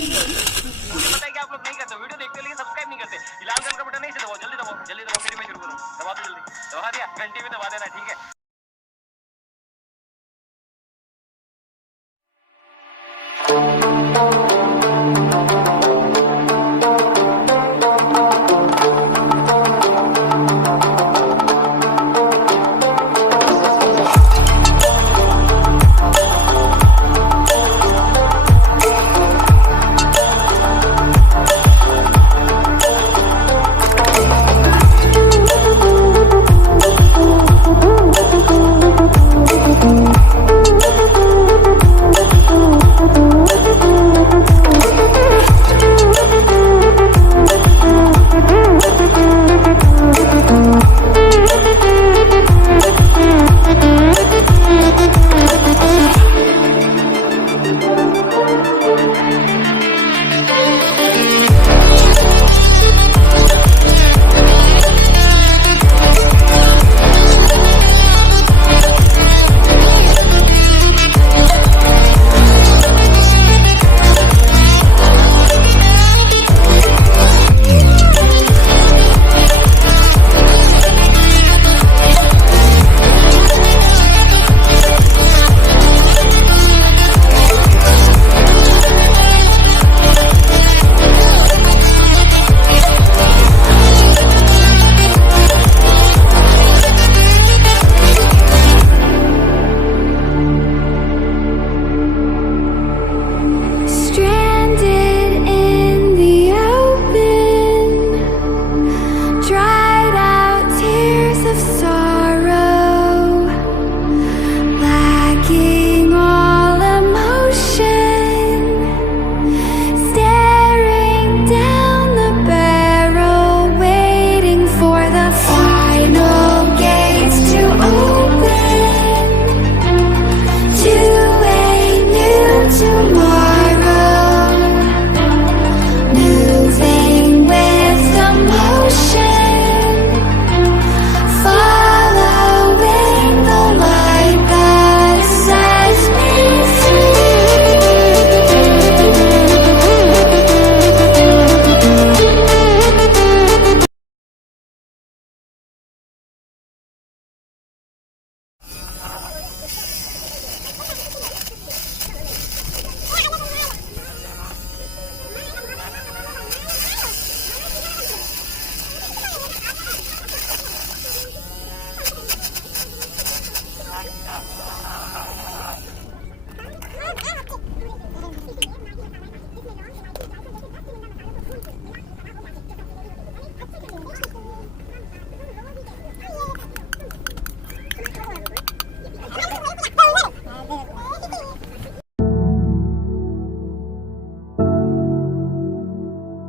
मुझे पता है कि आप लोग नहीं करते, वीडियो देखते हो लेकिन सब्सक्राइब नहीं करते। ये लाल कलर का बटन नहीं से दबाओ, जल्दी दबाओ, जल्दी दबाओ, फिर मैं शुरू करूँ। दबा दो जल्दी, दबा दिया, घंटी भी दबा देना, ठीक है।